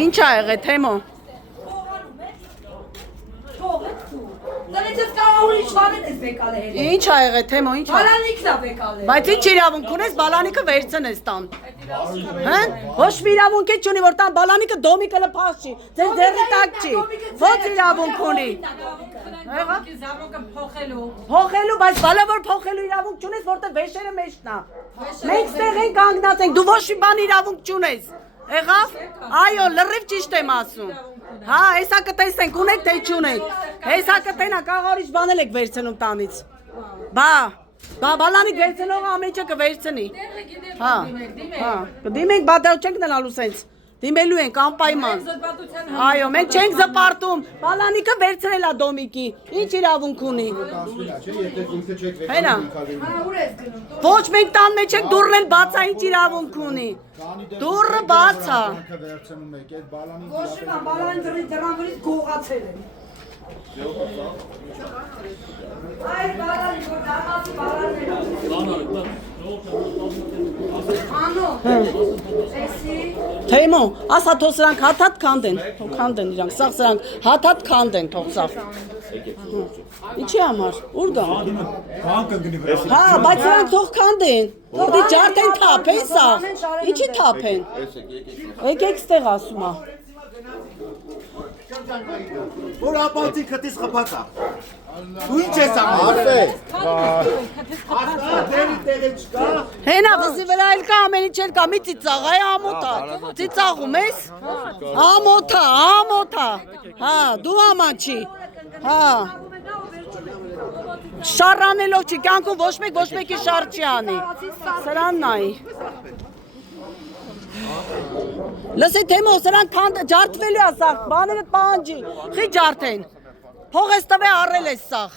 Ինչ ա եղել, Թեմո։ Ինչ ա եղել, Թեմո, ինչ ա։ Բալանիկն ա բեկալը։ Բայց ինչ իրավունք ունես բալանիկը վերցնես տան։ Հա՞։ Ոչ մի իրավունք չունի, որ տան բալանիկը դոմիկը լփաշի։ Ձեր ձեռի տակ չի։ Ո՞նց իրավունք ունի։ Փոխելու, բայց բալա որ փոխելու իրավունք չունես, որտեղ վեշերը մեջն ա։ Մենք ստեղ են կանգնած ենք, դու ոչ մի բան իրավունք չունես։ Եղավ։ Այո, լրիվ ճիշտ եմ ասում։ Հա, հեսա կտեսենք, ունեք թե չունեք։ Հեսա կտենա, կաղարիչ բանել եք վերցնում տանից։ Բա բալանիկ վերցնողը ամենը կվերցնի։ Հա, հա, կդիմենք, բա դա չենք ննալու սենց։ Դիմելու ենք անպայման։ Այո, մենք չենք զպարտում։ Բալանիկը վերցնել ա դոմիկի։ Ինչ իրավունք ունի։ Հենա։ Ոչ մենք տան մեջ ենք դուռն էլ բաց ա, ինչ իրավունք ունի։ Դուռը բաց ա։ Բալան դրան վրից գողացել են։ Այ բալանի որ դառնացի բալաններ։ Անո։ Էսի։ Թեմո, ասա թող սրանք հաթաթ քանդեն, թող քանդեն իրանք, սաղ սրանք հաթաթ քանդեն, թող սաղ։ Ինչի համար, ուր գա։ Հա, բայց սրանք թող քանդեն, թող դի ջարդեն թափեն սաղ, ինչի թափեն։ Եկեք ստեղ ասում ա։ Որ ապացի քտիս խփած ա։ Դու ինչ ես անում։ Դերի տեղը չկա։ Հենա վզի վրա էլ կա, ամեն ինչ էլ կա, մի ծիծաղ է, ամոթ ա։ Ծիծաղում ես։ Ամոթ ա, ամոթ ա։ Հա, դու աման չի։ Հա։ Շառանելով չի, կյանքում ոչ մեկի շառ չի անի։ Սրան նայի։ Լսի Թեմո, սրանք ջարդվելու ա սաղ, բաները պահանջի, խի ջարդեն, փող ես տվե առել ես սաղ։